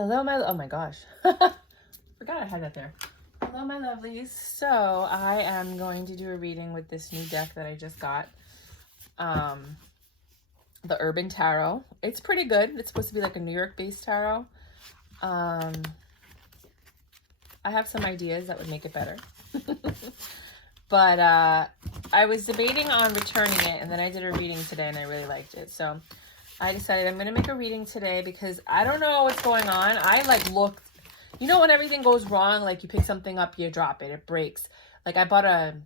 Hello, oh my gosh. Forgot I had that there. Hello, my lovelies. So I am going to do a reading with this new deck that I just got. The Urban Tarot. It's pretty good. It's supposed to be like a New York-based tarot. I have some ideas that would make it better. But I was debating on returning it, and then I did a reading today, and I really liked it. So I decided I'm going to make a reading today because I don't know what's going on. I looked, you know, when everything goes wrong, like you pick something up, you drop it, it breaks. Like I bought a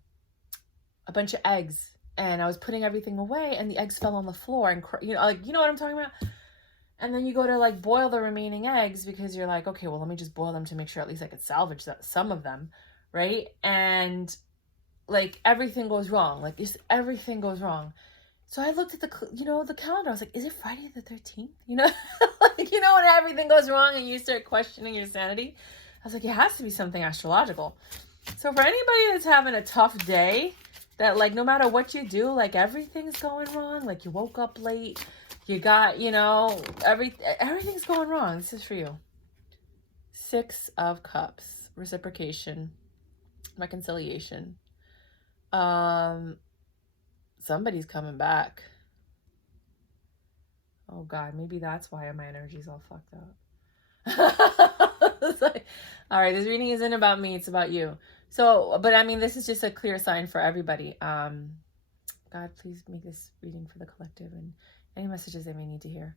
bunch of eggs, and I was putting everything away, and the eggs fell on the floor, and you know what I'm talking about? And then you go to boil the remaining eggs because you're like, okay, well, let me just boil them to make sure at least I could salvage some of them, right? And everything goes wrong. Everything goes wrong. So I looked at the calendar. I was like, is it Friday the 13th? You know, when everything goes wrong and you start questioning your sanity. I was like, it has to be something astrological. So for anybody that's having a tough day, that no matter what you do, everything's going wrong. You woke up late, you got, everything's going wrong. This is for you. 6 of Cups, reciprocation, reconciliation. Somebody's coming back. Oh God, maybe that's why my energy's all fucked up. It's all right, this reading isn't about me, it's about you. So, but I mean, this is just a clear sign for everybody. God, please make this reading for the collective and any messages they may need to hear.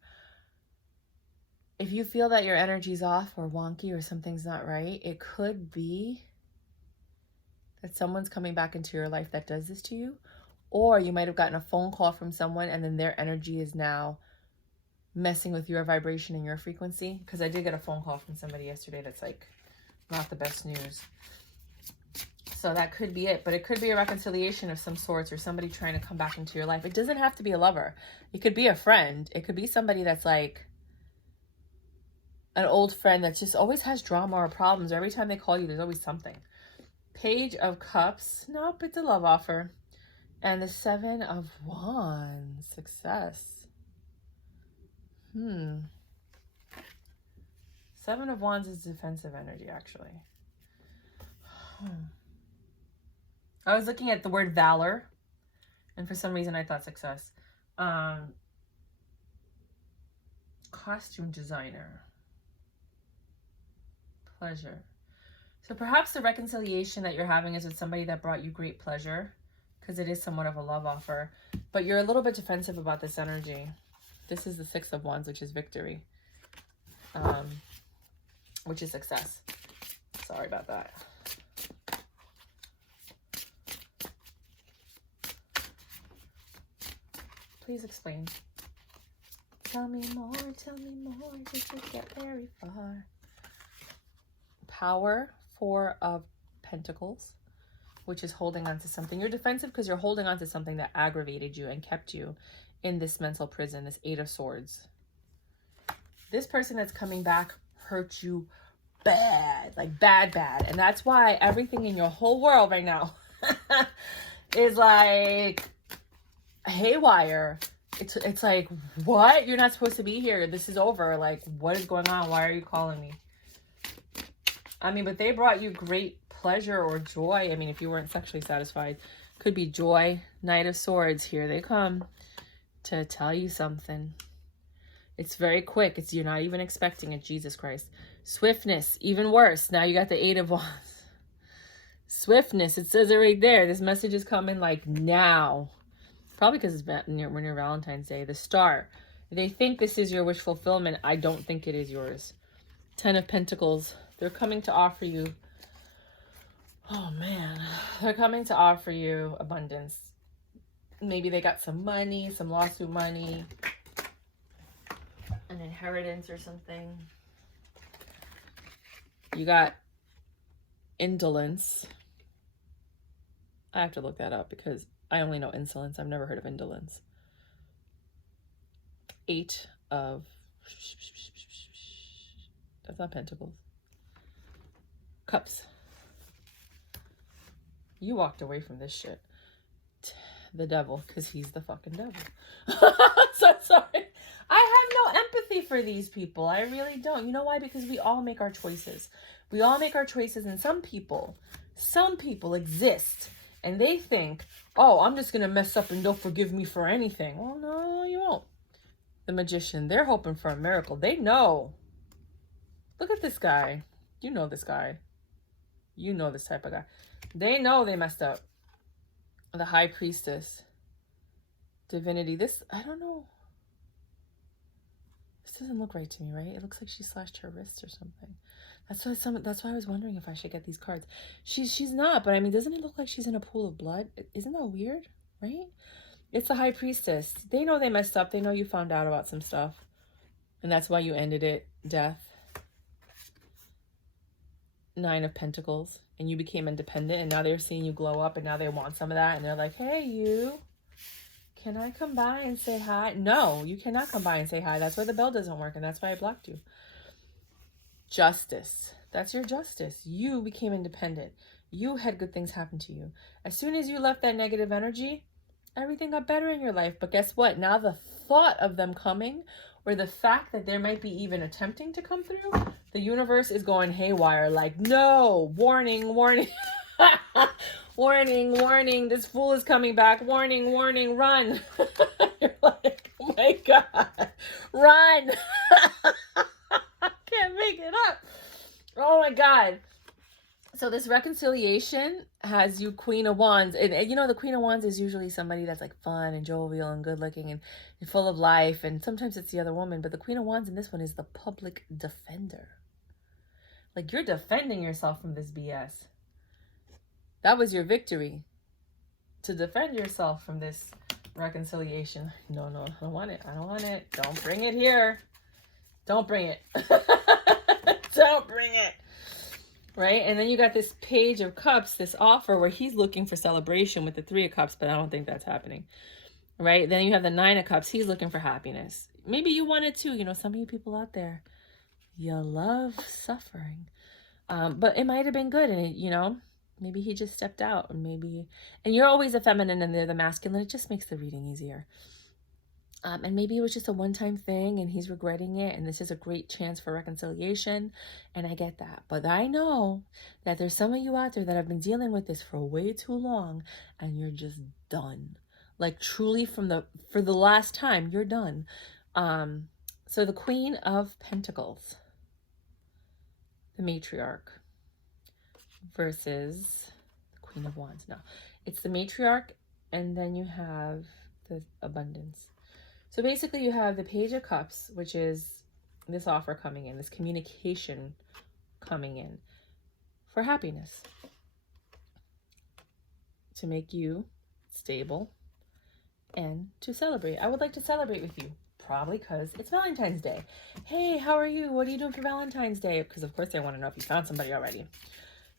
If you feel that your energy's off or wonky or something's not right, it could be that someone's coming back into your life that does this to you. Or you might have gotten a phone call from someone and then their energy is now messing with your vibration and your frequency. Because I did get a phone call from somebody yesterday that's not the best news. So that could be it. But it could be a reconciliation of some sorts or somebody trying to come back into your life. It doesn't have to be a lover. It could be a friend. It could be somebody that's an old friend that just always has drama or problems. Or every time they call you, there's always something. Page of Cups. Nope, it's a love offer. And the 7 of Wands. Success. 7 of Wands is defensive energy, actually. I was looking at the word valor, and for some reason I thought success. Costume designer. Pleasure. So perhaps the reconciliation that you're having is with somebody that brought you great pleasure, because it is somewhat of a love offer, but you're a little bit defensive about this energy. This is the 6 of Wands, which is victory, which is success. Sorry about that. Please explain. Tell me more, just to get very far. Power, 4 of Pentacles, which is holding on to something. You're defensive because you're holding on to something that aggravated you and kept you in this mental prison, this 8 of Swords. This person that's coming back hurt you bad, bad. And that's why everything in your whole world right now is haywire. It's what? You're not supposed to be here. This is over. What is going on? Why are you calling me? I mean, but they brought you great pleasure or joy. I mean, if you weren't sexually satisfied, could be joy. Knight of Swords, here they come to tell you something. It's very quick. You're not even expecting it. Jesus Christ. Swiftness, even worse. Now you got the 8 of Wands. Swiftness, it says it right there. This message is coming now. Probably because we're near Valentine's Day. The Star. They think this is your wish fulfillment. I don't think it is yours. 10 of Pentacles. They're coming to offer you. Oh man. They're coming to offer you abundance. Maybe they got some money, some lawsuit money, an inheritance or something. You got indolence. I have to look that up because I only know insolence. I've never heard of indolence. 8 of... That's not Pentacles. Cups. You walked away from this shit. The Devil, because he's the fucking devil. So sorry. I have no empathy sympathy for these people. I really don't. You know why? Because we all make our choices. We all make our choices, and some people exist, and they think, oh, I'm just going to mess up and don't forgive me for anything. Well, no, you won't. The Magician, they're hoping for a miracle. They know. Look at this guy. You know this guy. You know this type of guy. They know they messed up. The High Priestess. Divinity. This, I don't know. This doesn't look right to me, right? It looks like she slashed her wrist or something. That's why I was wondering if I should get these cards. She's not, but I mean, doesn't it look like she's in a pool of blood? Isn't that weird, right? It's the High Priestess. They know they messed up. They know you found out about some stuff. And that's why you ended it. Death. Nine of Pentacles. And you became independent. And now they're seeing you glow up. And now they want some of that. And they're like, hey, you. Can I come by and say hi? No, you cannot come by and say hi. That's why the bell doesn't work. And that's why I blocked you. Justice. That's your justice. You became independent. You had good things happen to you. As soon as you left that negative energy, everything got better in your life. But guess what? Now the thought of them coming, or the fact that there might be even attempting to come through, the universe is going haywire. Like, no, warning, warning. Warning, warning, this fool is coming back. Warning, warning, run. You're like, oh my God, run. Can't make it up. Oh my God. So this reconciliation has you Queen of Wands. And you know, the Queen of Wands is usually somebody that's like fun and jovial and good looking and full of life. And sometimes it's the other woman. But the Queen of Wands in this one is the public defender. Like, you're defending yourself from this BS. That was your victory. To defend yourself from this reconciliation. No, I don't want it. I don't want it. Don't bring it here. Don't bring it. Don't bring it. Right? And then you got this Page of Cups, this offer where he's looking for celebration with the Three of Cups, but I don't think that's happening. Right? Then you have the Nine of Cups. He's looking for happiness. Maybe you want it too. You know, some of you people out there, you love suffering. But it might have been good. And, you know, maybe he just stepped out. And you're always a feminine and they're the masculine. It just makes the reading easier. And maybe it was just a one-time thing and he's regretting it. And this is a great chance for reconciliation. And I get that. But I know that there's some of you out there that have been dealing with this for way too long. And you're just done. Like, truly for the last time, you're done. So the Queen of Pentacles. The Matriarch. Versus the Queen of Wands. No. It's the Matriarch. And then you have the Abundance. So basically you have the Page of Cups, which is this offer coming in, this communication coming in for happiness. To make you stable and to celebrate. I would like to celebrate with you. Probably because it's Valentine's Day. Hey, how are you? What are you doing for Valentine's Day? Because of course they want to know if you found somebody already.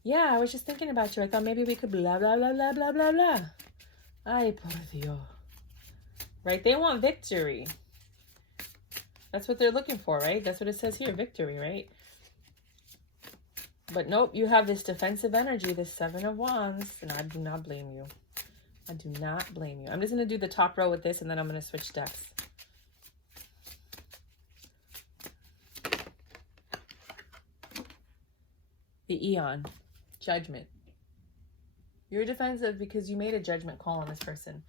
Yeah, I was just thinking about you. I thought maybe we could blah, blah, blah, blah, blah, blah, blah. Ay, por Dios. Right? They want victory. That's what they're looking for, right? That's what it says here, victory, right? But nope, you have this defensive energy, this Seven of Wands, and I do not blame you. I do not blame you. I'm just going to do the top row with this, and then I'm going to switch decks. The Eon. Judgment. You're defensive because you made a judgment call on this person.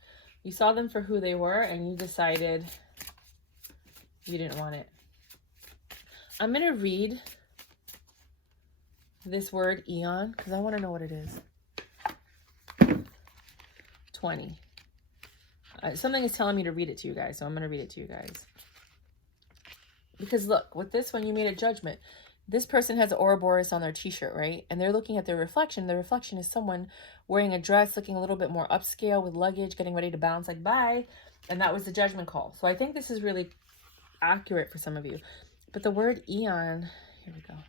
You saw them for who they were and you decided you didn't want it. I'm going to read this word Eon because I want to know what it is. 20. Something is telling me to read it to you guys, so I'm going to read it to you guys. Because look, with this one, you made a judgment. This person has Ouroboros on their t-shirt, right? And they're looking at their reflection. The reflection is someone wearing a dress, looking a little bit more upscale with luggage, getting ready to bounce, like, bye. And that was the judgment call. So I think this is really accurate for some of you. But the word Eon, here we go.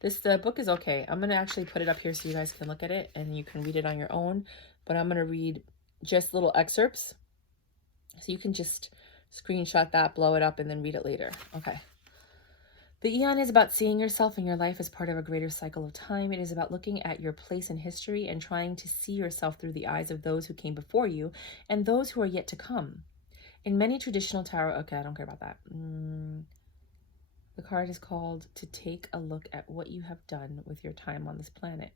The book is okay. I'm going to actually put it up here so you guys can look at it and you can read it on your own. But I'm going to read just little excerpts. So you can just screenshot that, blow it up, and then read it later. Okay. The Eon is about seeing yourself and your life as part of a greater cycle of time. It is about looking at your place in history and trying to see yourself through the eyes of those who came before you and those who are yet to come. In many traditional tarot... Okay, I don't care about that. The card is called to take a look at what you have done with your time on this planet.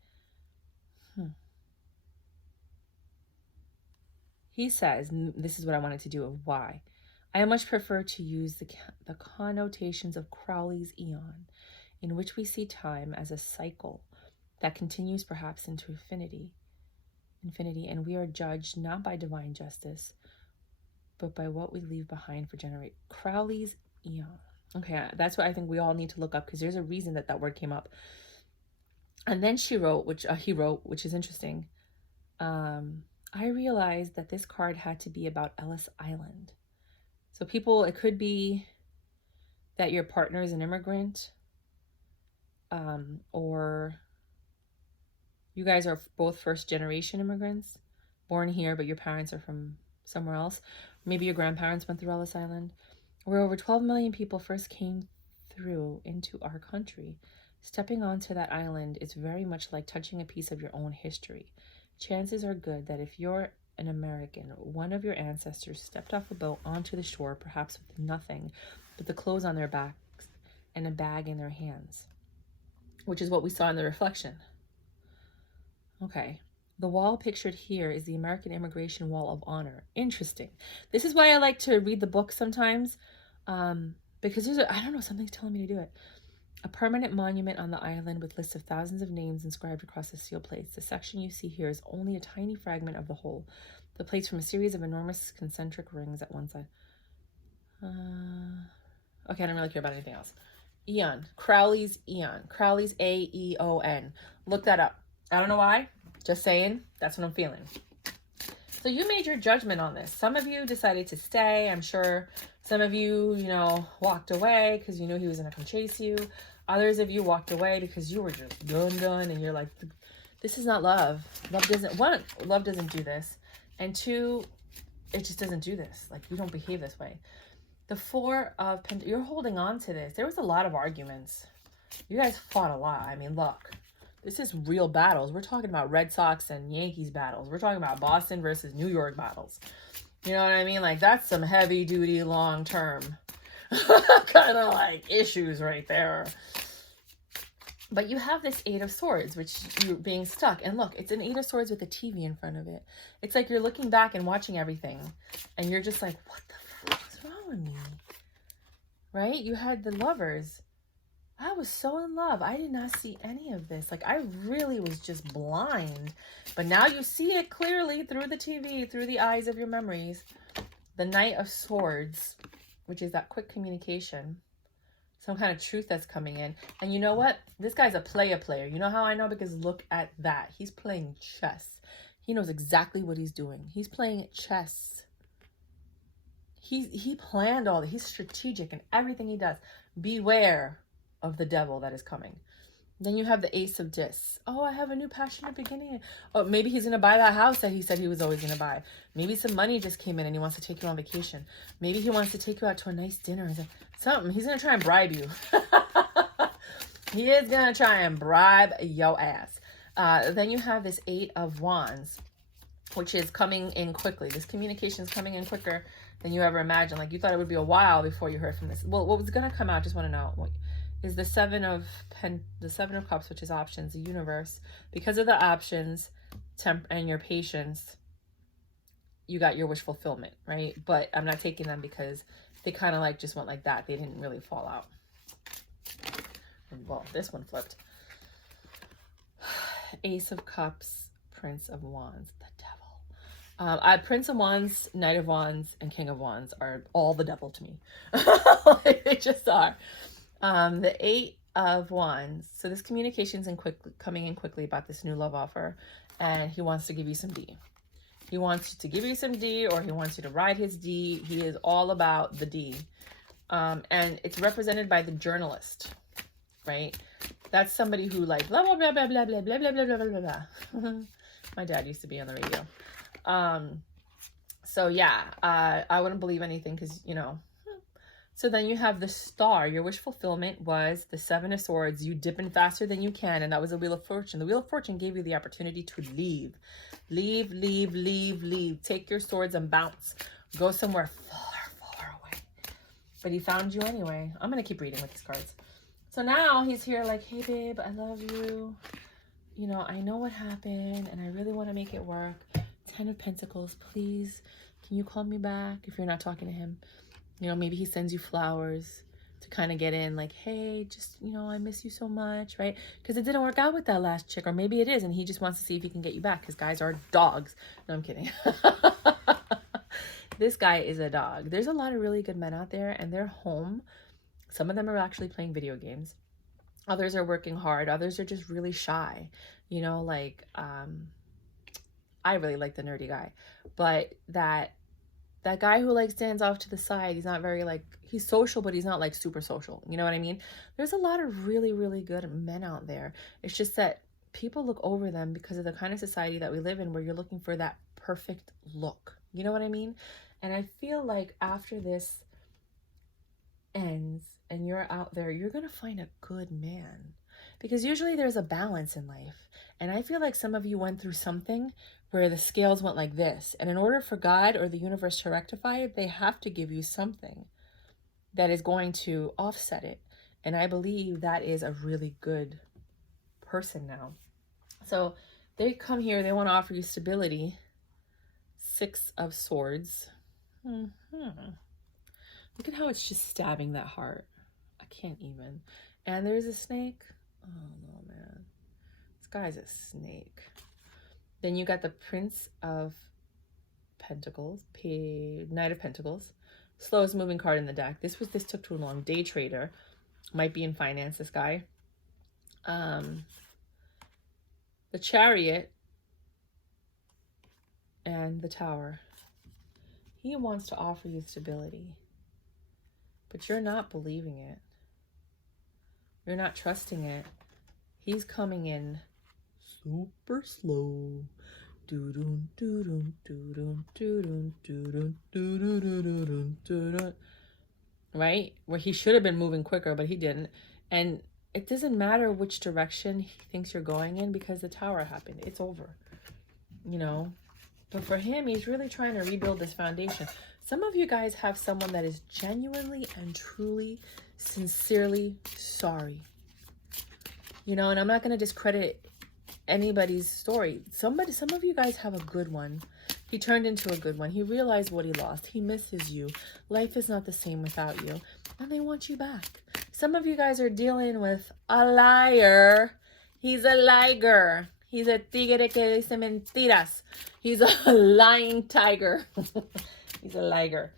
He says, this is what I wanted to do of why. I much prefer to use the connotations of Crowley's Aeon, in which we see time as a cycle that continues perhaps into infinity, and we are judged not by divine justice, but by what we leave behind for generations. Crowley's Aeon. Okay, that's what I think we all need to look up, because there's a reason that that word came up. And then he wrote, which is interesting. I realized that this card had to be about Ellis Island. So people, it could be that your partner is an immigrant, or you guys are both first generation immigrants, born here, but your parents are from somewhere else. Maybe your grandparents went through Ellis Island, where over 12 million people first came through into our country. Stepping onto that island is very much like touching a piece of your own history. Chances are good that if you're an American, one of your ancestors stepped off a boat onto the shore, perhaps with nothing but the clothes on their backs and a bag in their hands, which is what we saw in the reflection. Okay. The wall pictured here is the American Immigration Wall of Honor. Interesting. This is why I like to read the book sometimes, because there's I don't know, something's telling me to do it. A permanent monument on the island with lists of thousands of names inscribed across the steel plates. The section you see here is only a tiny fragment of the whole. The plates from a series of enormous concentric rings at one side. Okay, I don't really care about anything else. Aeon. Crowley's Aeon. Crowley's Aeon. Look that up. I don't know why. Just saying. That's what I'm feeling. So you made your judgment on this. Some of you decided to stay. I'm sure some of you, walked away because you knew he was going to come chase you. Others of you walked away because you were just done. And you're like, this is not love. Love doesn't do this. And two, it just doesn't do this. Like, you don't behave this way. The Four of Pentacles, you're holding on to this. There was a lot of arguments. You guys fought a lot. I mean, look, this is real battles. We're talking about Red Sox and Yankees battles. We're talking about Boston versus New York battles. You know what I mean? Like, that's some heavy duty, long term kind of like issues right there. But you have this Eight of Swords, which you're being stuck. And look, it's an Eight of Swords with a TV in front of it. It's like you're looking back and watching everything. And you're just like, what the fuck is wrong with me? Right? You had the Lovers. I was so in love. I did not see any of this. Like, I really was just blind. But now you see it clearly through the TV, through the eyes of your memories. The Knight of Swords, which is that quick communication. Some kind of truth that's coming in. And you know what? This guy's a player. You know how I know? Because look at that. He's playing chess. He knows exactly what he's doing. He's playing chess. He planned all that. He's strategic in everything he does. Beware of the devil that is coming. Then you have the Ace of Discs. Oh, I have a new passionate beginning. Oh, maybe he's going to buy that house that he said he was always going to buy. Maybe some money just came in and he wants to take you on vacation. Maybe he wants to take you out to a nice dinner. Something. He's going to try and bribe you. He is going to try and bribe your ass. Then you have this Eight of Wands, which is coming in quickly. This communication is coming in quicker than you ever imagined. Like, you thought it would be a while before you heard from this. Well, what was going to come out, just want to know, is the Seven of Cups, which is options, the universe. Because of the options and your patience, you got your wish fulfillment, right? But I'm not taking them because they kind of like just went like that. They didn't really fall out. Well, this one flipped. Ace of Cups, Prince of Wands, the devil. Prince of Wands, Knight of Wands, and King of Wands are all the devil to me. They just are. The Eight of Wands. So this communication's coming in quickly about this new love offer, and he wants to give you some D. He wants to give you some D, or he wants you to ride his D. He is all about the D. And it's represented by the journalist, right? That's somebody who like blah, blah, blah, blah, blah, blah, blah, blah, blah, blah, blah, blah. My dad used to be on the radio. So yeah, I wouldn't believe anything because, So then you have the Star. Your wish fulfillment was the Seven of Swords. You dip in faster than you can, and that was the Wheel of Fortune. The Wheel of Fortune gave you the opportunity to leave. Leave. Take your swords and bounce. Go somewhere far, far away. But he found you anyway. I'm going to keep reading with these cards. So now he's here like, hey, babe, I love you. You know, I know what happened and I really want to make it work. 10 of Pentacles, please. Can you call me back if you're not talking to him? You know, maybe he sends you flowers to kind of get in like, hey, just, you know, I miss you so much, right? Because it didn't work out with that last chick, or maybe it is, and he just wants to see if he can get you back because guys are dogs. No, I'm kidding. This guy is a dog. There's a lot of really good men out there and they're home. Some of them are actually playing video games. Others are working hard. Others are just really shy. You know, like, I really like the nerdy guy, but that guy who like stands off to the side, he's not very like, he's social, but he's not like super social. You know what I mean? There's a lot of really, really good men out there. It's just that people look over them because of the kind of society that we live in where you're looking for that perfect look. You know what I mean? And I feel like after this ends and you're out there, you're going to find a good man, because usually there's a balance in life. And I feel like some of you went through something where the scales went like this. And in order for God or the universe to rectify it, they have to give you something that is going to offset it. And I believe that is a really good person now. So they come here, they want to offer you stability. 6 of Swords. Look at how it's just stabbing that heart. I can't even. And there's a snake. Oh no, man. This guy's a snake. Then you got the Prince of Pentacles, Knight of Pentacles. Slowest moving card in the deck. This took too long. Day trader. Might be in finance, this guy. The Chariot and the Tower. He wants to offer you stability, but you're not believing it. You're not trusting it. He's coming in super slow. Right? Where he should have been moving quicker, but he didn't. And it doesn't matter which direction he thinks you're going in because the Tower happened. It's over. You know? But for him, he's really trying to rebuild this foundation. Some of you guys have someone that is genuinely and truly, sincerely sorry. You know, and I'm not going to discredit anybody's story. Some of you guys have a good one. He turned into a good one. He realized what he lost. He misses you. Life is not the same without you. And they want you back. Some of you guys are dealing with a liar. He's a liar. He's a tigre que dice mentiras. He's a lying tiger. He's a liar.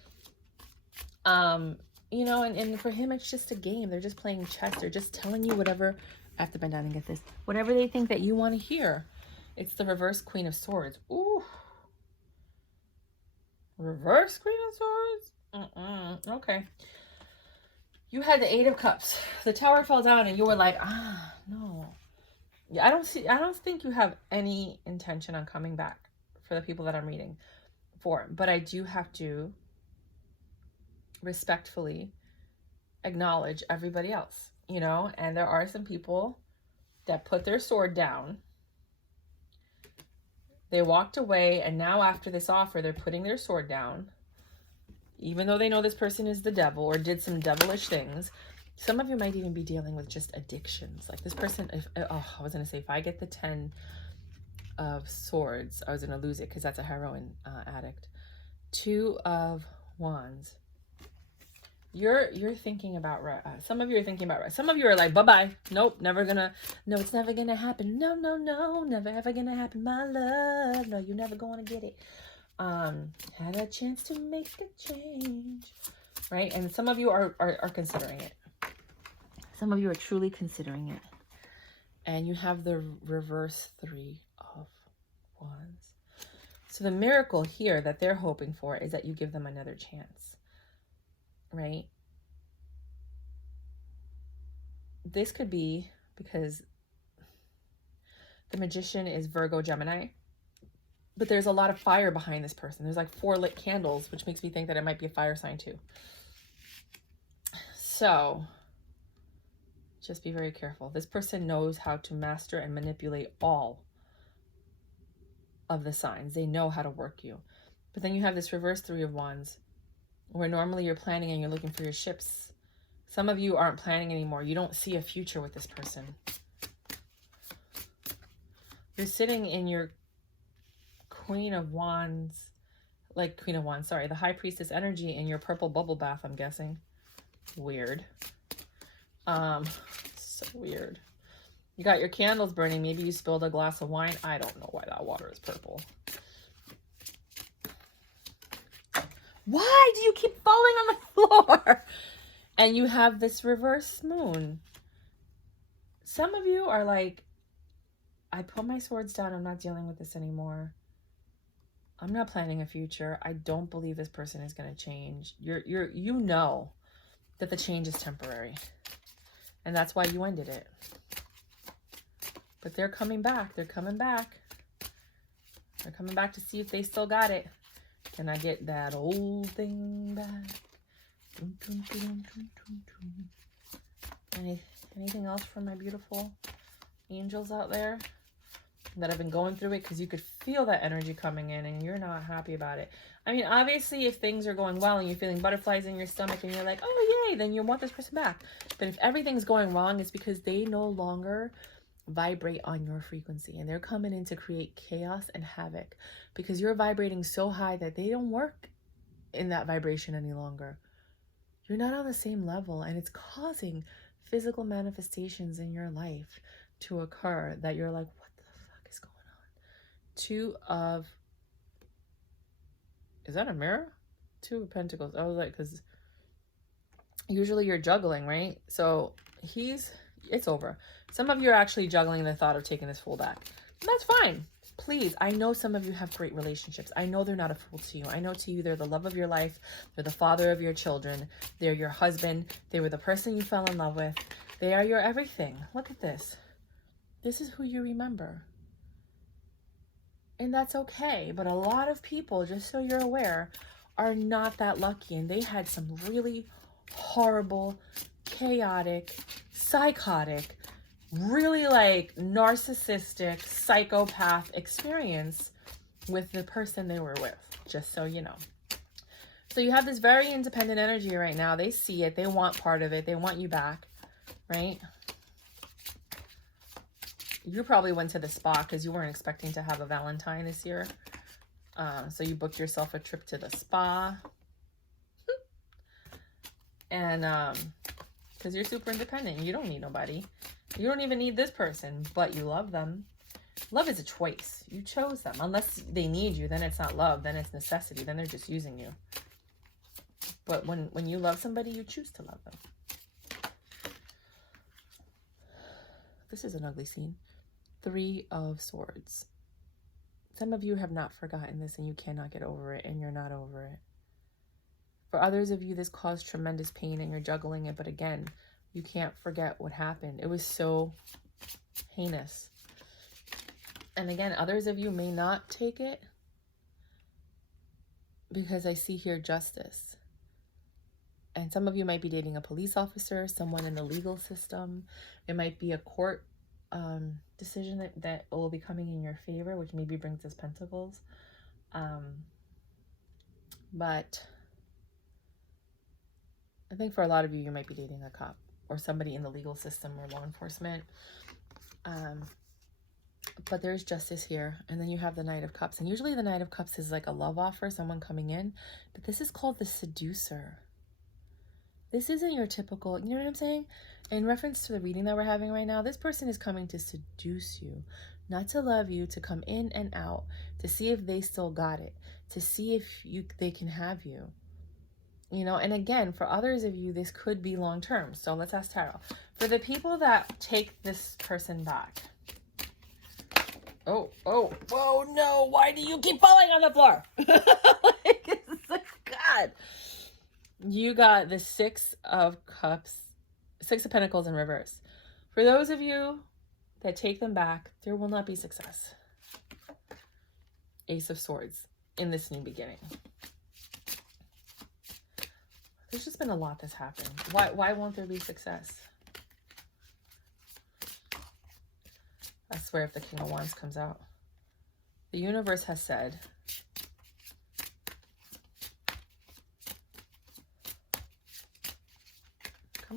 You know, and for him, it's just a game. They're just playing chess. They're just telling you whatever. I have to bend down and get this. Whatever they think that you want to hear. It's the reverse Queen of Swords. Ooh. Reverse Queen of Swords? Okay. You had the 8 of Cups. The Tower fell down and you were like, no. Yeah, I don't think you have any intention on coming back for the people that I'm reading for. But I do have to respectfully acknowledge everybody else, you know? And there are some people that put their sword down. They walked away, and now after this offer, they're putting their sword down. Even though they know this person is the devil or did some devilish things. Some of you might even be dealing with just addictions. Like this person, I was going to say, if I get the 10 of Swords, I was going to lose it because that's a heroin addict. 2 of Wands. You're thinking about, some of you are thinking about, some of you are like, bye-bye. Nope, never gonna, no, it's never gonna happen. No, no, no, never ever gonna happen, my love. No, you're never gonna get it. Had a chance to make a change, right? And some of you are considering it. Some of you are truly considering it. And you have the reverse 3 of Wands. So the miracle here that they're hoping for is that you give them another chance, right? This could be because the Magician is Virgo, Gemini. But there's a lot of fire behind this person. There's like 4 lit candles, which makes me think that it might be a fire sign too. So just be very careful. This person knows how to master and manipulate all of the signs. They know how to work you. But then you have this reverse 3 of Wands. where normally you're planning and you're looking for your ships. Some of you aren't planning anymore. You don't see a future with this person. You're sitting in your Queen of Wands, the High Priestess energy in your purple bubble bath, I'm guessing. Weird. So weird. You got your candles burning. Maybe you spilled a glass of wine. I don't know why that water is purple. Why do you keep falling on the floor? And you have this reverse moon. Some of you are like, I put my swords down. I'm not dealing with this anymore. I'm not planning a future. I don't believe this person is going to change. You know that the change is temporary. And that's why you ended it. But they're coming back. They're coming back. They're coming back to see if they still got it. Can I get that old thing back? Anything else from my beautiful angels out there that have been going through it? Because you could feel that energy coming in and you're not happy about it. I mean, obviously, if things are going well and you're feeling butterflies in your stomach and you're like, oh, yay, then you want this person back. But if everything's going wrong, it's because they no longer vibrate on your frequency and they're coming in to create chaos and havoc because you're vibrating so high that they don't work in that vibration any longer. You're not on the same level, and it's causing physical manifestations in your life to occur that you're like, what the fuck is going on? Is that a mirror? 2 of Pentacles. I was like, because usually you're juggling, right? So it's over. Some of you are actually juggling the thought of taking this fool back. And that's fine. Please, I know some of you have great relationships. I know they're not a fool to you. I know to you they're the love of your life. They're the father of your children. They're your husband. They were the person you fell in love with. They are your everything. Look at this. This is who you remember. And that's okay. But a lot of people, just so you're aware, are not that lucky. And they had some really horrible, chaotic, psychotic, really like narcissistic, psychopath experience with the person they were with, just so you know. So you have this very independent energy right now. They see it. They want part of it. They want you back, right? You probably went to the spa because you weren't expecting to have a Valentine this year. So you booked yourself a trip to the spa. And because you're super independent. You don't need nobody. You don't even need this person, but you love them. Love is a choice. You chose them. Unless they need you, then it's not love. Then it's necessity. Then they're just using you. But when you love somebody, you choose to love them. This is an ugly scene. 3 of Swords. Some of you have not forgotten this and you cannot get over it, and you're not over it. For others of you, this caused tremendous pain and you're juggling it. But again, you can't forget what happened. It was so heinous. And again, others of you may not take it because I see here justice. And some of you might be dating a police officer, someone in the legal system. It might be a court decision that will be coming in your favor, which maybe brings us Pentacles. But I think for a lot of you, you might be dating a cop or somebody in the legal system or law enforcement. But there's justice here. And then you have the Knight of Cups. And usually the Knight of Cups is like a love offer, someone coming in. But this is called the seducer. This isn't your typical, you know what I'm saying? In reference to the reading that we're having right now, this person is coming to seduce you. Not to love you, to come in and out. To see if they still got it. To see if they can have you. You know, and again, for others of you, this could be long term. So let's ask Tarot. For the people that take this person back. Oh, no. Why do you keep falling on the floor? God. You got the 6 of Cups, 6 of Pentacles in reverse. For those of you that take them back, there will not be success. Ace of Swords in this new beginning. There's just been a lot that's happened. Why won't there be success? I swear if the King of Wands comes out. The universe has said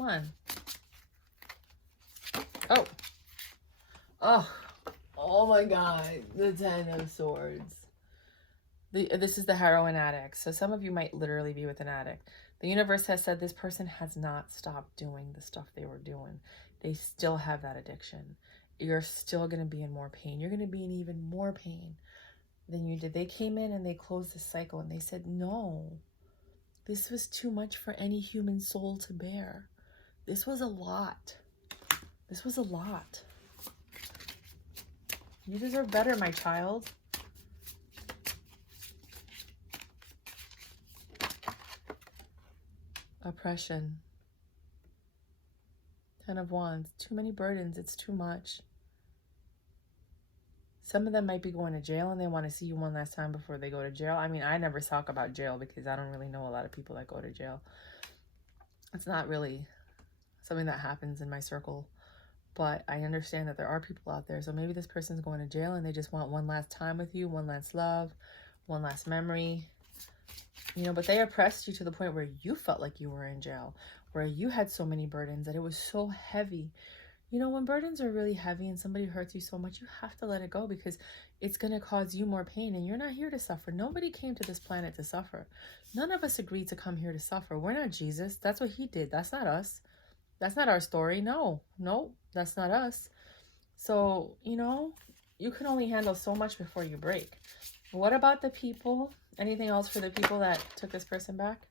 Come on. Oh. Oh my God. The Ten of Swords. This is the heroin addict. So some of you might literally be with an addict. The universe has said this person has not stopped doing the stuff they were doing. They still have that addiction. You're still going to be in more pain. You're going to be in even more pain than you did. They came in and they closed the cycle and they said, no, this was too much for any human soul to bear. This was a lot. This was a lot. You deserve better, my child. Oppression. 10 of Wands. Too many burdens. It's too much. Some of them might be going to jail and they want to see you one last time before they go to jail. I mean, I never talk about jail because I don't really know a lot of people that go to jail. It's not really something that happens in my circle. But I understand that there are people out there. So maybe this person's going to jail and they just want one last time with you, one last love, one last memory. You know, but they oppressed you to the point where you felt like you were in jail, where you had so many burdens that it was so heavy. You know, when burdens are really heavy and somebody hurts you so much, you have to let it go because it's going to cause you more pain and you're not here to suffer. Nobody came to this planet to suffer. None of us agreed to come here to suffer. We're not Jesus. That's what he did. That's not us. That's not our story. No, that's not us. So, you know, you can only handle so much before you break. What about the people? Anything else for the people that took this person back?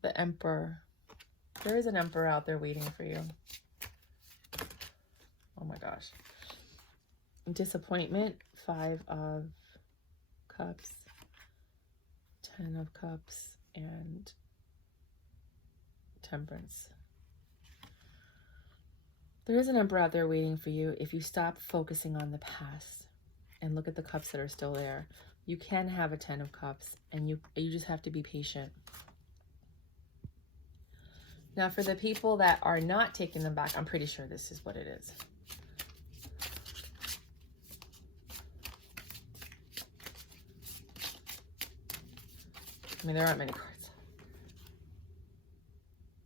The Emperor. There is an Emperor out there waiting for you. Oh my gosh. Disappointment. 5 of Cups. 10 of Cups. And Temperance. There is an Emperor out there waiting for you if you stop focusing on the past and look at the cups that are still there. You can have a 10 of Cups and you just have to be patient. Now for the people that are not taking them back, I'm pretty sure this is what it is. I mean, there aren't many cards.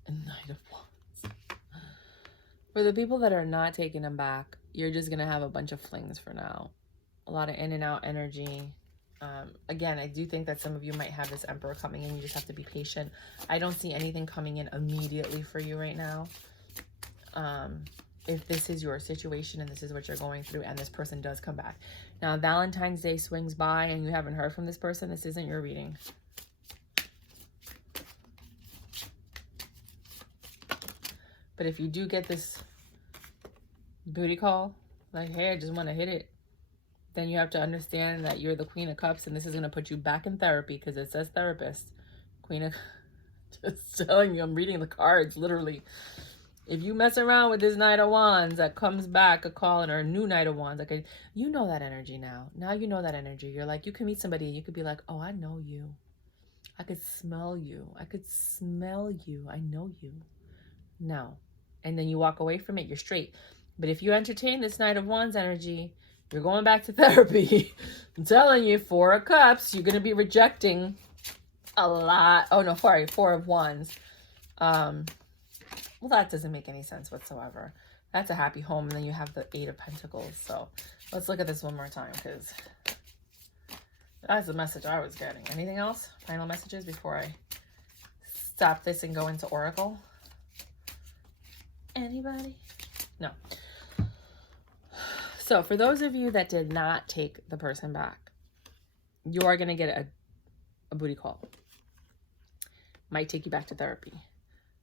A Knight of Wands. For the people that are not taking them back, you're just going to have a bunch of flings for now. A lot of in and out energy. Again, I do think that some of you might have this Emperor coming in. You just have to be patient. I don't see anything coming in immediately for you right now. If this is your situation and this is what you're going through and this person does come back. Now, Valentine's Day swings by and you haven't heard from this person, this isn't your reading. But if you do get this booty call, like, hey, I just want to hit it, then you have to understand that you're the Queen of Cups and this is going to put you back in therapy because it says therapist. Queen of... Just telling you, I'm reading the cards, literally. If you mess around with this Knight of Wands that comes back a calling or a new Knight of Wands, like you know that energy now. Now you know that energy. You're like, you can meet somebody and you could be like, oh, I know you. I could smell you. I could smell you. I know you. No. And then you walk away from it, you're straight. But if you entertain this Knight of Wands energy, you're going back to therapy. I'm telling you, 4 of Cups, you're going to be rejecting a lot. Oh, no, sorry, 4 of Wands. Well, that doesn't make any sense whatsoever. That's a happy home. And then you have the 8 of Pentacles. So let's look at this one more time because that's the message I was getting. Anything else? Final messages before I stop this and go into Oracle? Anybody? No. So for those of you that did not take the person back, you are going to get a booty call. Might take you back to therapy.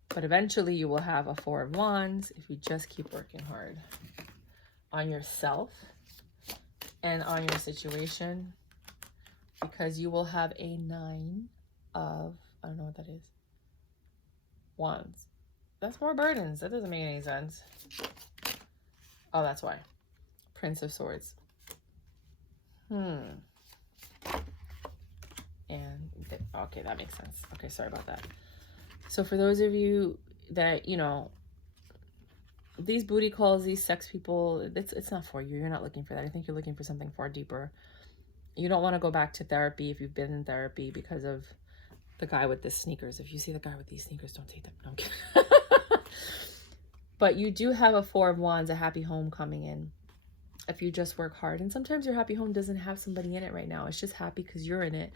But eventually you will have a 4 of Wands if you just keep working hard on yourself and on your situation, because you will have a 9 of, I don't know what that is, Wands. That's more burdens. That doesn't make any sense. Oh, that's why. Prince of Swords. And, okay, that makes sense. Okay, sorry about that. So for those of you that, you know, these booty calls, these sex people, it's not for you. You're not looking for that. I think you're looking for something far deeper. You don't want to go back to therapy if you've been in therapy because of the guy with the sneakers. If you see the guy with these sneakers, don't take them. No, I'm kidding. But you do have a Four of Wands, a happy home coming in if you just work hard. And sometimes your happy home doesn't have somebody in it right now. It's just happy because you're in it.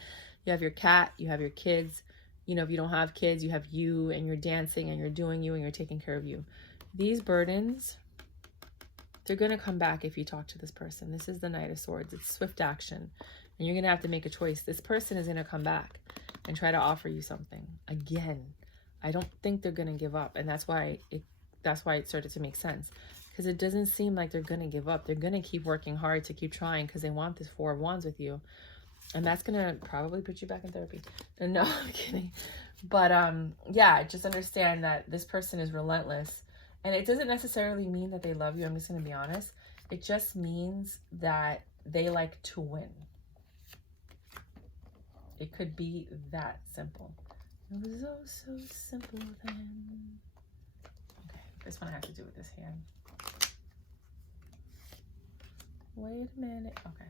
You have your cat, you have your kids. You know, if you don't have kids, you have you, and you're dancing and you're doing you and you're taking care of you. These burdens, they're going to come back if you talk to this person. This is the Knight of Swords. It's swift action. And you're going to have to make a choice. This person is going to come back and try to offer you something. Again, I don't think they're going to give up. And that's why it started to make sense. Because it doesn't seem like they're going to give up. They're going to keep working hard to keep trying because they want this Four of Wands with you. And that's going to probably put you back in therapy. No, I'm kidding. But yeah, just understand that this person is relentless. And it doesn't necessarily mean that they love you. I'm just going to be honest. It just means that they like to win. It could be that simple. It was oh so simple then. Okay, this one I have to do with this hand. Wait a minute. Okay.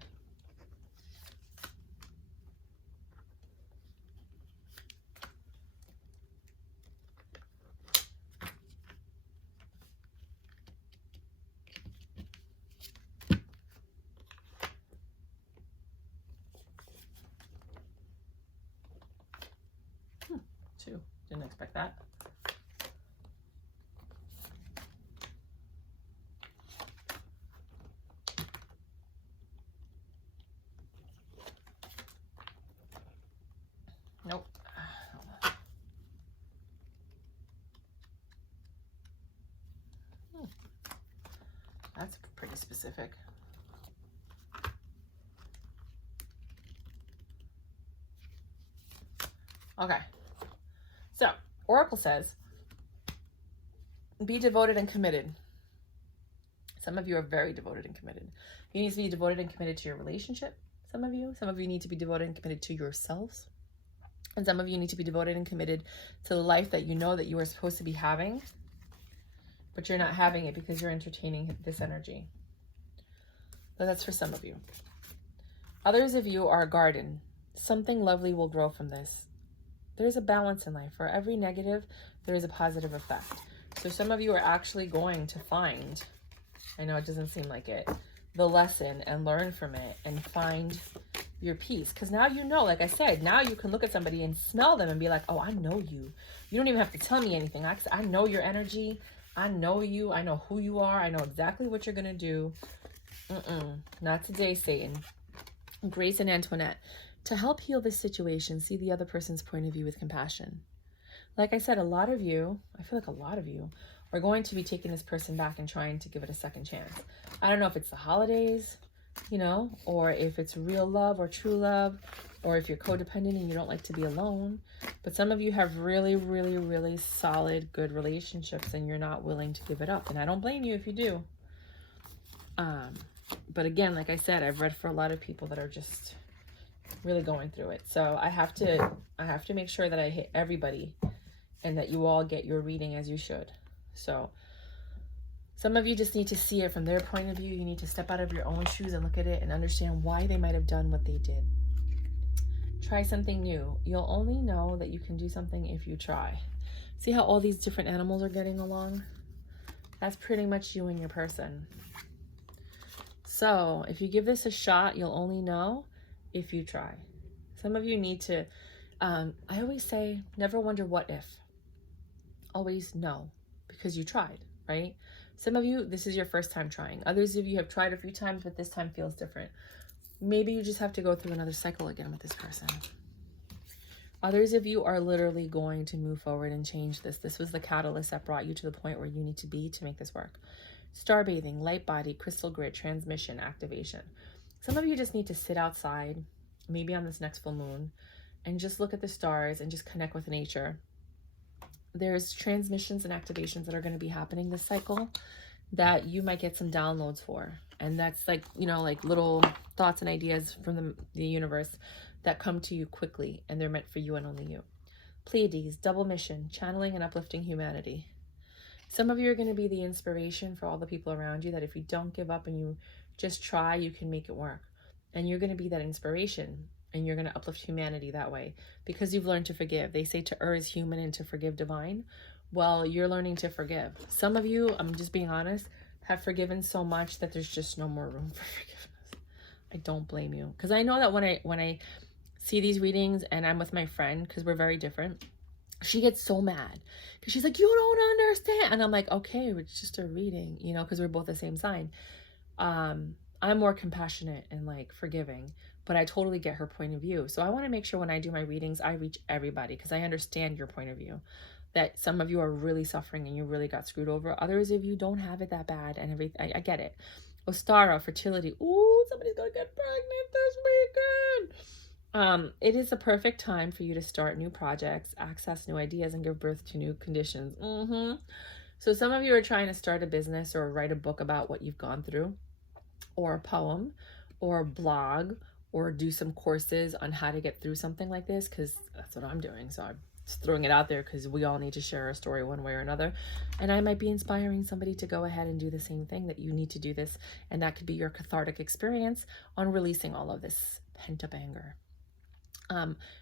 Two. Didn't expect that. Nope. That's pretty specific. Okay. So, Oracle says, be devoted and committed. Some of you are very devoted and committed. You need to be devoted and committed to your relationship. Some of you need to be devoted and committed to yourselves. And some of you need to be devoted and committed to the life that you know that you are supposed to be having, but you're not having it because you're entertaining this energy. So that's for some of you. Others of you are a garden. Something lovely will grow from this. There's a balance in life. For every negative, there is a positive effect. So some of you are actually going to find, I know it doesn't seem like it, the lesson and learn from it and find your peace. Because now you know, like I said, now you can look at somebody and smell them and be like, oh, I know you. You don't even have to tell me anything. I know your energy. I know you. I know who you are. I know exactly what you're going to do. Not today, Satan. Grace and Antoinette. To help heal this situation, see the other person's point of view with compassion. Like I said, a lot of you, I feel like a lot of you, are going to be taking this person back and trying to give it a second chance. I don't know if it's the holidays, you know, or if it's real love or true love, or if you're codependent and you don't like to be alone. But some of you have really, really, really solid, good relationships and you're not willing to give it up. And I don't blame you if you do. But again, like I said, I've read for a lot of people that are just really going through it. So I have to make sure that I hit everybody and that you all get your reading as you should. So some of you just need to see it from their point of view. You need to step out of your own shoes and look at it and understand why they might have done what they did. Try something new. You'll only know that you can do something if you try. See how all these different animals are getting along? That's pretty much you and your person. So if you give this a shot, you'll only know if you try. Some of you need to, I always say, never wonder what if. Always know, because you tried, right? Some of you, this is your first time trying. Others of you have tried a few times, but this time feels different. Maybe you just have to go through another cycle again with this person. Others of you are literally going to move forward and change this. This was the catalyst that brought you to the point where you need to be to make this work. Star bathing, light body, crystal grid, transmission, activation. Some of you just need to sit outside, maybe on this next full moon, and just look at the stars and just connect with nature. There's transmissions and activations that are going to be happening this cycle that you might get some downloads for. And that's like, you know, like little thoughts and ideas from the universe that come to you quickly, and they're meant for you and only you. Pleiades, double mission, channeling and uplifting humanity. Some of you are going to be the inspiration for all the people around you, that if you don't give up and you just try, you can make it work. And you're going to be that inspiration, and you're going to uplift humanity that way because you've learned to forgive. They say to err is human and to forgive divine. Well, you're learning to forgive. Some of you, I'm just being honest, have forgiven so much that there's just no more room for forgiveness. I don't blame you. Because I know that when I see these readings and I'm with my friend, because we're very different, she gets so mad. Because she's like, you don't understand. And I'm like, okay, it's just a reading, you know, because we're both the same sign. I'm more compassionate and like forgiving, but I totally get her point of view. So I want to make sure when I do my readings, I reach everybody because I understand your point of view. That some of you are really suffering and you really got screwed over. Others of you don't have it that bad and everything. I get it. Ostara, fertility. Ooh, somebody's gonna get pregnant this weekend. It is a perfect time for you to start new projects, access new ideas, and give birth to new conditions. So some of you are trying to start a business or write a book about what you've gone through, or a poem, or a blog, or do some courses on how to get through something like this, because that's what I'm doing. So I'm just throwing it out there because we all need to share a story one way or another. And I might be inspiring somebody to go ahead and do the same thing, that you need to do this. And that could be your cathartic experience on releasing all of this pent-up anger.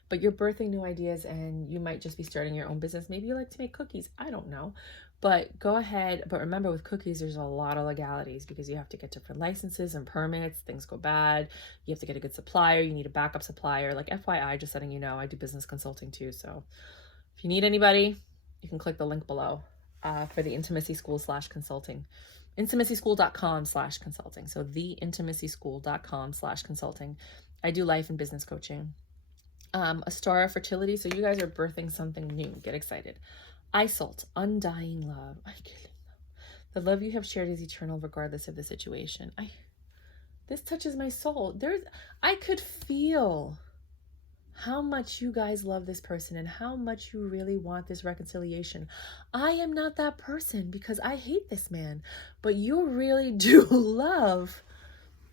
But you're birthing new ideas and you might just be starting your own business. Maybe you like to make cookies. I don't know. But go ahead. But remember, with cookies, there's a lot of legalities because you have to get different licenses and permits. Things go bad. You have to get a good supplier. You need a backup supplier. Like FYI, just letting you know, I do business consulting too. So if you need anybody, you can click the link below for the Intimacy School /consulting. intimacyschool.com/consulting. So theintimacyschool.com/consulting. I do life and business coaching. A star of fertility. So you guys are birthing something new. Get excited. Isolt, undying love. The love you have shared is eternal regardless of the situation. This touches my soul. I could feel how much you guys love this person and how much you really want this reconciliation. I am not that person because I hate this man, but you really do love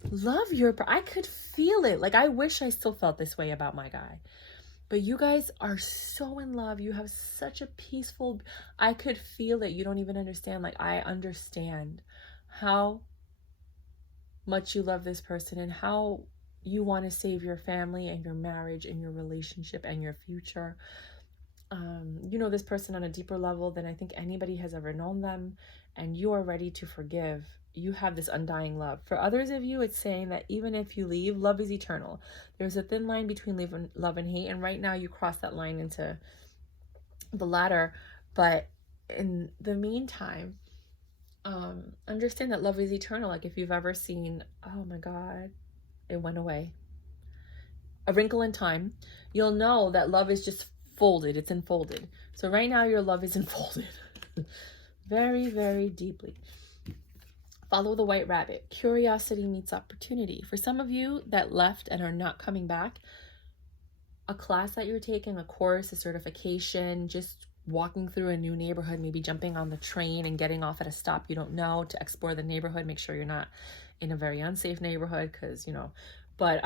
I could feel it. Like, I wish I still felt this way about my guy. But you guys are so in love. You have such a peaceful, I could feel it. You don't even understand. Like, I understand how much you love this person and how you want to save your family and your marriage and your relationship and your future. You know this person on a deeper level than I think anybody has ever known them, and you are ready to forgive. You have this undying love. For others of you, it's saying that even if you leave, love is eternal. There's a thin line between love and hate, and right now you cross that line into the latter. But in the meantime, understand that love is eternal. Like, if you've ever seen, oh my God, it went away, A Wrinkle in Time, you'll know that love is just folded. It's enfolded. So right now your love is enfolded very, very deeply. Follow the white rabbit. Curiosity meets opportunity. For some of you that left and are not coming back, a class that you're taking, a course, a certification, just walking through a new neighborhood, maybe jumping on the train and getting off at a stop you don't know to explore the neighborhood. Make sure you're not in a very unsafe neighborhood because, but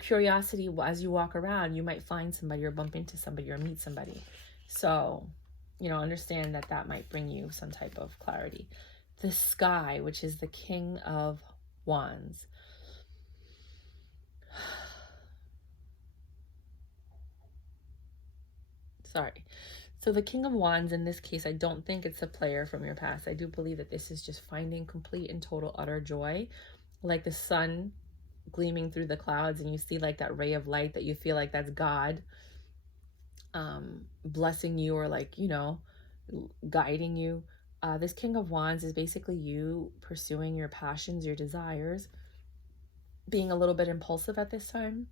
curiosity, as you walk around, you might find somebody or bump into somebody or meet somebody. So, understand that might bring you some type of clarity. The Sky, which is the King of Wands. Sorry. So the King of Wands, in this case, I don't think it's a player from your past. I do believe that this is just finding complete and total utter joy, like the sun gleaming through the clouds, and you see like that ray of light that you feel like that's God blessing you, or like, guiding you. This King of Wands is basically you pursuing your passions, your desires, being a little bit impulsive at this time,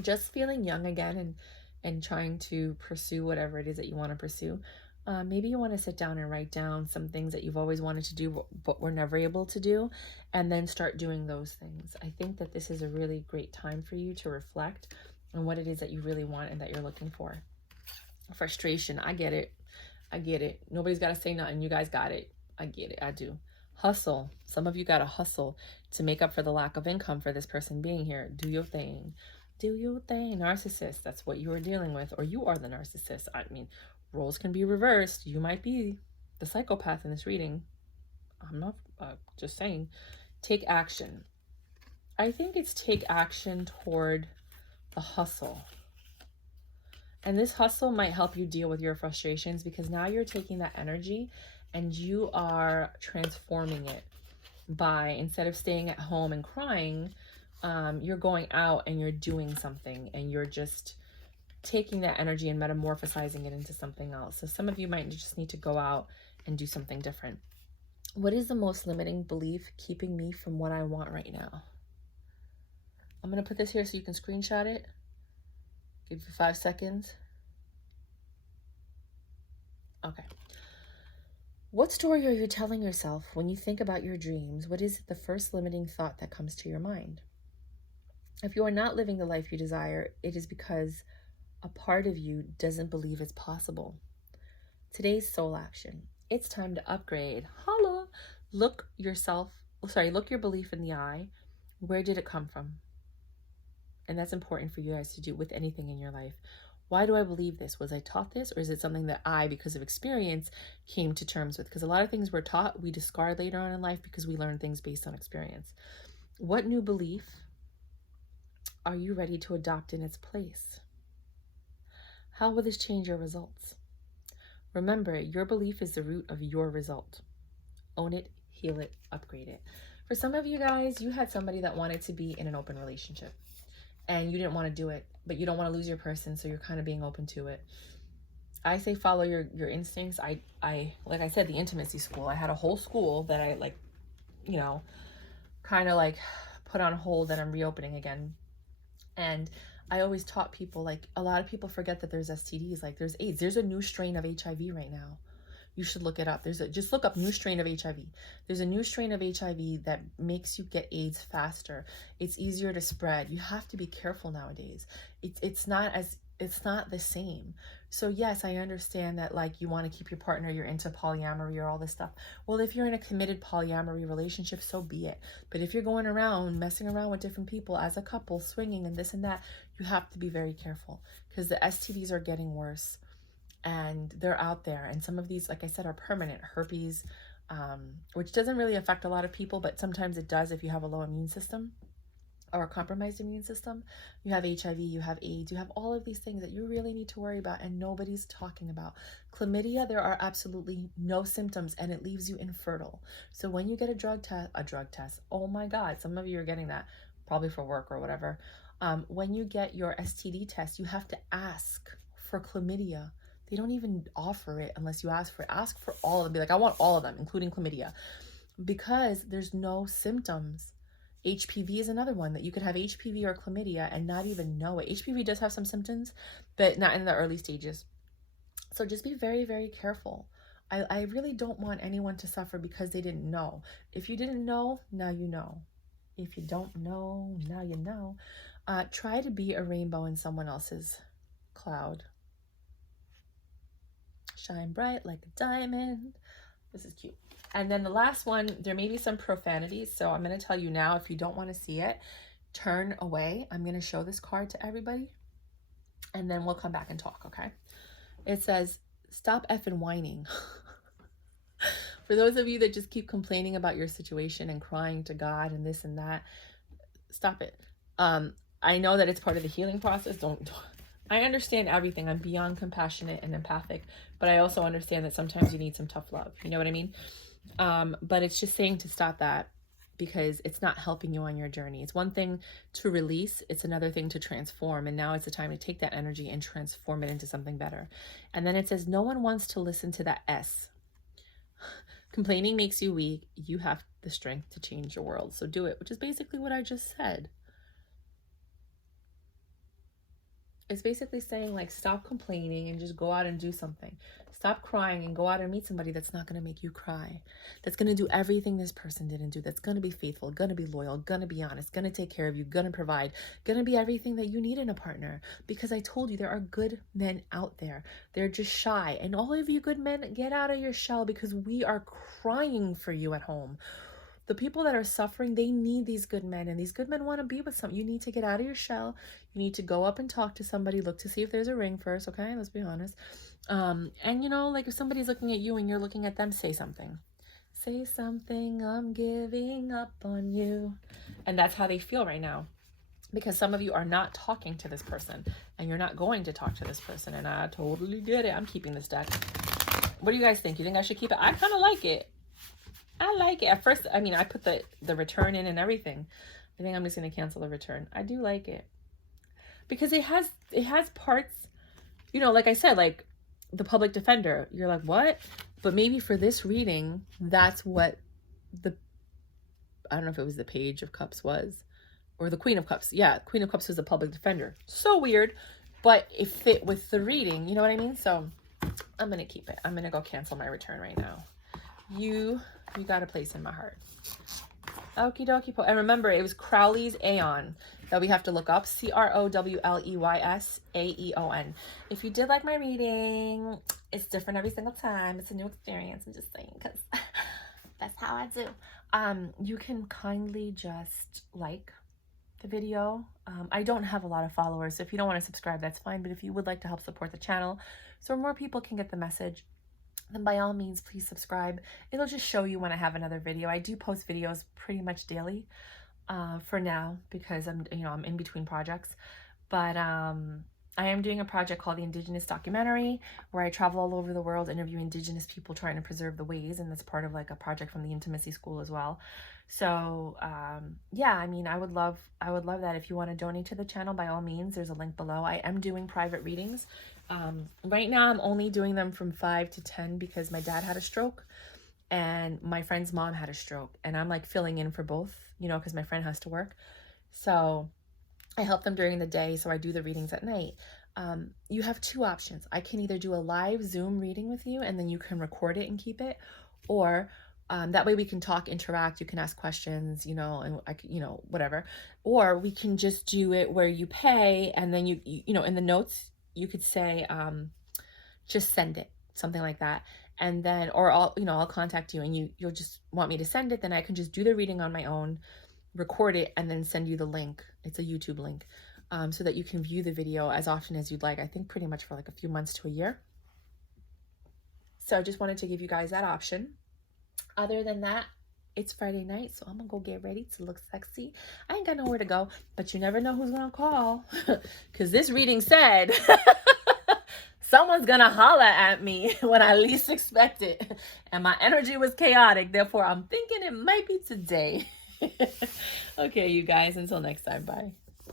just feeling young again, and trying to pursue whatever it is that you want to pursue. Maybe you want to sit down and write down some things that you've always wanted to do but were never able to do, and then start doing those things. I think that this is a really great time for you to reflect on what it is that you really want and that you're looking for. Frustration, I get it. Nobody's got to say nothing. You guys got it. I get it. I do. Hustle. Some of you got to hustle to make up for the lack of income for this person being here. Do your thing. Do your thing. Narcissist, that's what you are dealing with, or you are the narcissist. I mean, roles can be reversed. You might be the psychopath in this reading. I'm not just saying. Take action. I think it's take action toward the hustle. And this hustle might help you deal with your frustrations, because now you're taking that energy and you are transforming it by, instead of staying at home and crying, you're going out and you're doing something, and you're just taking that energy and metamorphosizing it into something else. So some of you might just need to go out and do something different. What is the most limiting belief keeping me from what I want right now? I'm going to put this here so you can screenshot it. Give you 5 seconds. Okay. What story are you telling yourself when you think about your dreams? What is the first limiting thought that comes to your mind? If you are not living the life you desire, it is because a part of you doesn't believe it's possible. Today's soul action. It's time to upgrade. Holla! Look your belief in the eye. Where did it come from? And that's important for you guys to do with anything in your life. Why do I believe this? Was I taught this? Or is it something that I, because of experience, came to terms with? Because a lot of things we're taught, we discard later on in life because we learn things based on experience. What new belief are you ready to adopt in its place? How will this change your results? Remember, your belief is the root of your result. Own it, heal it, upgrade it. For some of you guys, you had somebody that wanted to be in an open relationship and you didn't want to do it, but you don't want to lose your person, so you're kind of being open to it. I say follow your instincts. I like I said, the intimacy school, I had a whole school that I kind of put on hold, that I'm reopening again. And I always taught people, a lot of people forget that there's STDs, there's AIDS. There's a new strain of HIV right now. You should look it up. Just look up new strain of HIV. There's a new strain of HIV that makes you get AIDS faster. It's easier to spread. You have to be careful nowadays. It's not the same. So yes, I understand that you want to keep your partner, you're into polyamory or all this stuff. Well, if you're in a committed polyamory relationship, so be it. But if you're going around messing around with different people as a couple, swinging and this and that, you have to be very careful, because the STDs are getting worse. And they're out there, and some of these, like I said, are permanent. Herpes, which doesn't really affect a lot of people, but sometimes it does if you have a low immune system or a compromised immune system. You have HIV, you have AIDS, you have all of these things that you really need to worry about, and nobody's talking about. Chlamydia, there are absolutely no symptoms, and it leaves you infertile. So when you get a drug test, oh my God, some of you are getting that probably for work or whatever. When you get your STD test, you have to ask for chlamydia. They don't even offer it unless you ask for it. Ask for all of them. Be like, I want all of them, including chlamydia, because there's no symptoms. HPV is another one, that you could have HPV or chlamydia and not even know it. HPV does have some symptoms, but not in the early stages. So just be very, very careful. I really don't want anyone to suffer because they didn't know. If you didn't know, now you know. If you don't know, now you know. Try to be a rainbow in someone else's cloud. Shine bright like a diamond. This is cute. And then the last one, there may be some profanities, so I'm going to tell you now, if you don't want to see it, turn away. I'm going to show this card to everybody, and then we'll come back and talk, okay? It says, stop effing whining. For those of you that just keep complaining about your situation and crying to God and this and that, stop it. I know that it's part of the healing process. I understand everything. I'm beyond compassionate and empathic, but I also understand that sometimes you need some tough love. You know what I mean? But it's just saying to stop that, because it's not helping you on your journey. It's one thing to release. It's another thing to transform. And now it's the time to take that energy and transform it into something better. And then it says, no one wants to listen to that S. Complaining makes you weak. You have the strength to change your world. So do it, which is basically what I just said. It's basically saying, stop complaining and just go out and do something. Stop crying and go out and meet somebody that's not going to make you cry. That's going to do everything this person didn't do. That's going to be faithful, going to be loyal, going to be honest, going to take care of you, going to provide, going to be everything that you need in a partner. Because I told you, there are good men out there. They're just shy. And all of you good men, get out of your shell, because we are crying for you at home. The people that are suffering, they need these good men, and these good men want to be with some. You need to get out of your shell. You need to go up and talk to somebody. Look to see if there's a ring first, okay? Let's be honest. And if somebody's looking at you and you're looking at them, say something. Say something, I'm giving up on you. And that's how they feel right now. because some of you are not talking to this person and you're not going to talk to this person. And I totally get it. I'm keeping this deck. What do you guys think? You think I should keep it? I kind of like it. I like it. At first, I mean, I put the return in and everything. I think I'm just going to cancel the return. I do like it because it has parts, you know, like I said, like the public defender, you're like, what? But maybe for this reading, that's what I don't know if it was the Page of Cups was, or the Queen of Cups. Yeah, Queen of Cups was the public defender. So weird, but it fit with the reading. You know what I mean? So I'm going to keep it. I'm going to go cancel my return right now. You got a place in my heart. Okie dokie. And remember, it was Crowley's Aeon that we have to look up. Crowleysaeon. If you did like my reading, it's different every single time. It's a new experience. I'm just saying, because that's how I do. You can kindly just like the video. I don't have a lot of followers, so if you don't want to subscribe, that's fine. But if you would like to help support the channel so more people can get the message, then by all means, please subscribe. It'll just show you when I have another video. I do post videos pretty much daily for now because I'm in between projects. But I am doing a project called the Indigenous Documentary, where I travel all over the world, interview Indigenous people trying to preserve the ways, and that's part of like a project from the Intimacy School as well. So yeah, I mean, I would love that. If you want to donate to the channel, by all means, there's a link below. I am doing private readings. Right now I'm only doing them from 5 to 10 because my dad had a stroke and my friend's mom had a stroke, and I'm like filling in for both, you know, because my friend has to work. So I help them during the day, so I do the readings at night. You have two options. I can either do a live Zoom reading with you and then you can record it and keep it, or that way we can talk, interact, you can ask questions, you know, and whatever. Or we can just do it where you pay and then you know, in the notes you could say just send it, something like that. And then, or I'll contact you and you'll just want me to send it, then I can just do the reading on my own, record it, and then send you the link. It's a YouTube link, so that you can view the video as often as you'd like. I think pretty much for like a few months to a year. So I just wanted to give you guys that option. Other than that, it's Friday night, so I'm gonna go get ready to look sexy. I ain't got nowhere to go, but you never know who's gonna call, because this reading said someone's gonna holler at me when I least expect it, and my energy was chaotic, therefore I'm thinking it might be today. Okay, you guys, until next time, bye.